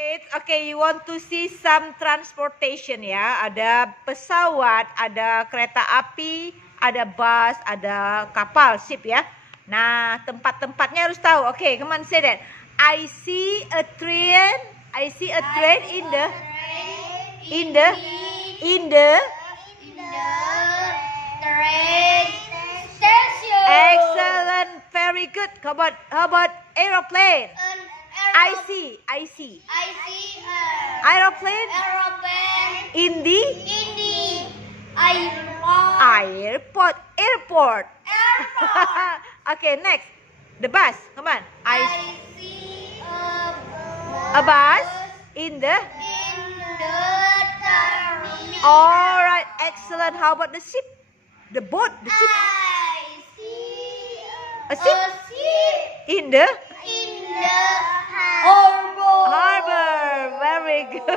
Okay, you want to see some transportation ya. Ada pesawat, ada kereta api, ada bus, ada kapal, ship ya. Nah, tempat-tempatnya harus tahu. Okay, come on, say that. I see a train. I see a train in the train station. Excellent, very good. How about aeroplane? I see aeroplane in the airport. Okay, next, the bus. Come on. I see a bus in the terminal. all right, excellent. How about the ship, the boat, the ship? I see A ship in the harbor. harbor. Very good.